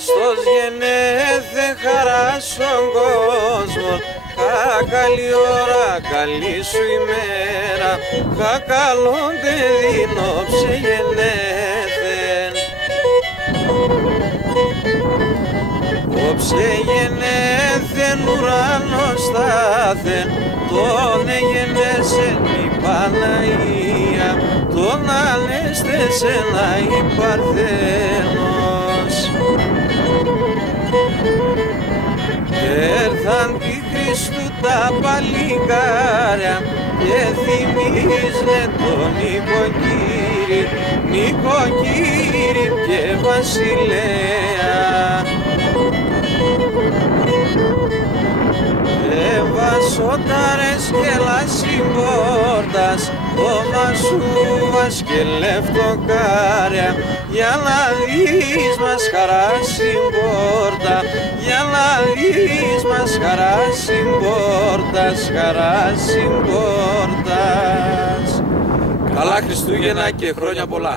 Χριστός γεννέθε χαρά στον κόσμο. Καλή ώρα, καλή σου ημέρα, καλόν παιδίνο ψεγενέθεν. Όψε γεννέθεν ουρανός στάθεν, τον εγενέσεν η Παναγία, τον ανέστεσεν η Παρθένος. Έρθαν τη Χριστού τα παλικάρια και θυμίζουν τον νοικοκύρη και βασιλέα. Βασόταρες και λασιμπόρτας, όμα σου και λεφτοκάρια, για να δεις μας χαρά συμπόρτα, για να δεις μας χαρά συμπόρτας, χαρά συμπόρτας. Καλά Χριστούγεννα και χρόνια πολλά.